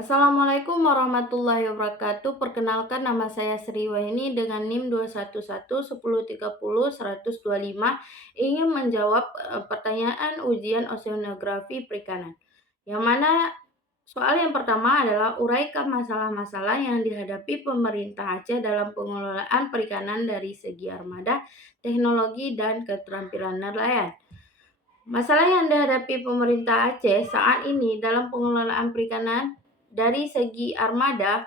Assalamualaikum warahmatullahi wabarakatuh. Perkenalkan, nama saya Sri Wahyuni dengan NIM 2111030 125, ingin menjawab pertanyaan ujian oceanografi perikanan. Yang mana soal yang pertama adalah uraikan masalah-masalah yang dihadapi pemerintah Aceh dalam pengelolaan perikanan dari segi armada, teknologi, dan keterampilan nelayan. Masalah yang dihadapi pemerintah Aceh saat ini dalam pengelolaan perikanan dari segi armada,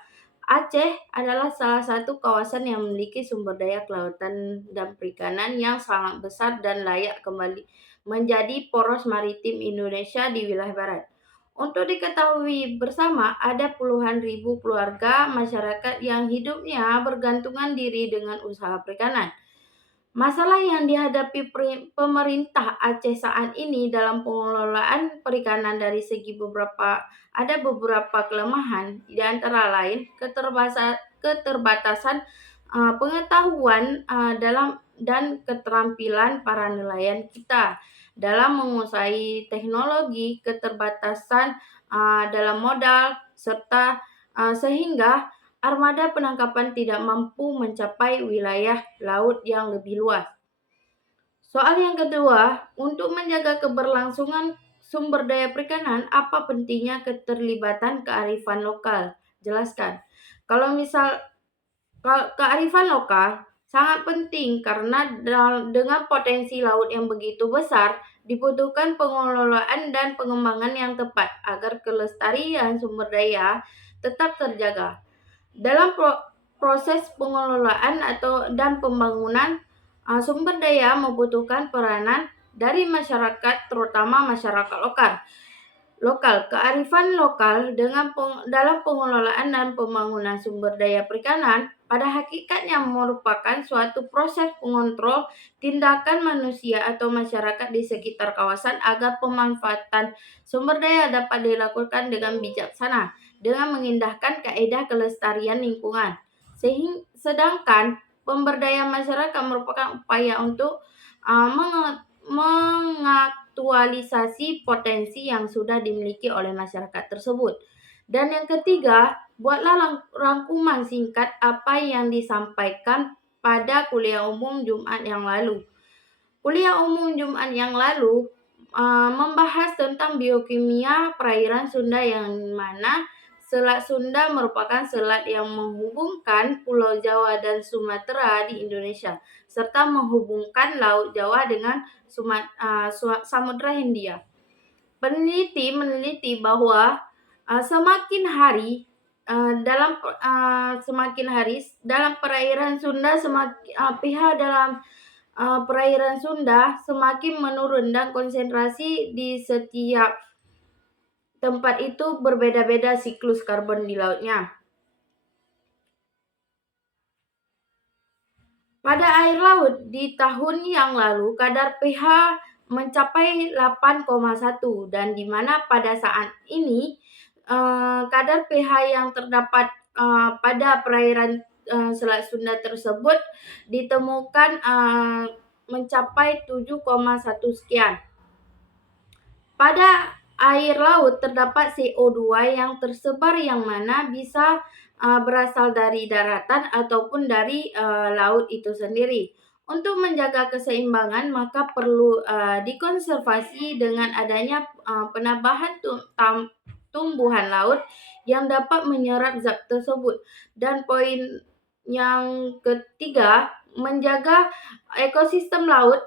Aceh adalah salah satu kawasan yang memiliki sumber daya kelautan dan perikanan yang sangat besar dan layak kembali menjadi poros maritim Indonesia di wilayah barat. Untuk diketahui bersama, ada puluhan ribu keluarga masyarakat yang hidupnya bergantungan diri dengan usaha perikanan. Masalah yang dihadapi pemerintah Aceh saat ini dalam pengelolaan perikanan dari segi ada beberapa kelemahan, di antara lain keterbatasan pengetahuan dan keterampilan para nelayan kita dalam menguasai teknologi, keterbatasan dalam modal, serta sehingga armada penangkapan tidak mampu mencapai wilayah laut yang lebih luas. Soal yang kedua, untuk menjaga keberlangsungan sumber daya perikanan, apa pentingnya keterlibatan kearifan lokal? Jelaskan. Kalau misal kearifan lokal sangat penting karena dengan potensi laut yang begitu besar, dibutuhkan pengelolaan dan pengembangan yang tepat agar kelestarian sumber daya tetap terjaga. Dalam proses pengelolaan dan pembangunan sumber daya membutuhkan peranan dari masyarakat, terutama masyarakat lokal. Kearifan lokal dalam pengelolaan dan pembangunan sumber daya perikanan pada hakikatnya merupakan suatu proses pengontrol tindakan manusia atau masyarakat di sekitar kawasan agar pemanfaatan sumber daya dapat dilakukan dengan bijaksana dengan mengindahkan kaidah kelestarian lingkungan. Sedangkan pemberdayaan masyarakat merupakan upaya untuk mengaktualisasi potensi yang sudah dimiliki oleh masyarakat tersebut. Dan yang ketiga, buatlah rangkuman singkat apa yang disampaikan pada kuliah umum Jumat yang lalu. Kuliah umum Jumat yang lalu membahas tentang biokimia perairan Sunda, yang mana Selat Sunda merupakan selat yang menghubungkan Pulau Jawa dan Sumatera di Indonesia, serta menghubungkan Laut Jawa dengan Samudra Hindia. Peneliti meneliti bahwa semakin hari dalam perairan Sunda, pH dalam perairan Sunda semakin menurun dan konsentrasi di setiap tempat itu berbeda-beda siklus karbon di lautnya. Pada air laut di tahun yang lalu kadar pH mencapai 8,1 dan di mana pada saat ini kadar pH yang terdapat pada perairan Selat Sunda tersebut ditemukan mencapai 7,1 sekian. Pada air laut terdapat CO2 yang tersebar, yang mana bisa berasal dari daratan ataupun dari laut itu sendiri. Untuk menjaga keseimbangan maka perlu dikonservasi dengan adanya penambahan tumbuhan laut yang dapat menyerap zat tersebut. Dan poin yang ketiga, menjaga ekosistem laut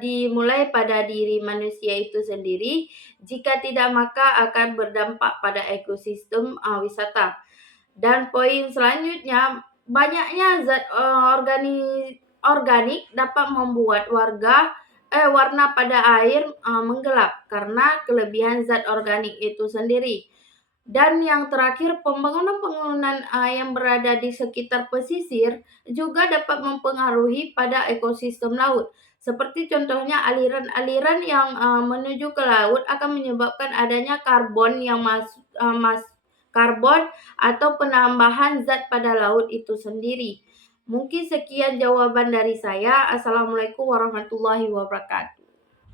dimulai pada diri manusia itu sendiri. Jika tidak, maka akan berdampak pada ekosistem wisata. Dan poin selanjutnya, banyaknya zat organik dapat membuat warna pada air menggelap karena kelebihan zat organik itu sendiri. Dan yang terakhir, pembangunan yang berada di sekitar pesisir juga dapat mempengaruhi pada ekosistem laut. Seperti contohnya aliran-aliran yang menuju ke laut akan menyebabkan adanya karbon karbon atau penambahan zat pada laut itu sendiri. Mungkin sekian jawaban dari saya. Assalamualaikum warahmatullahi wabarakatuh.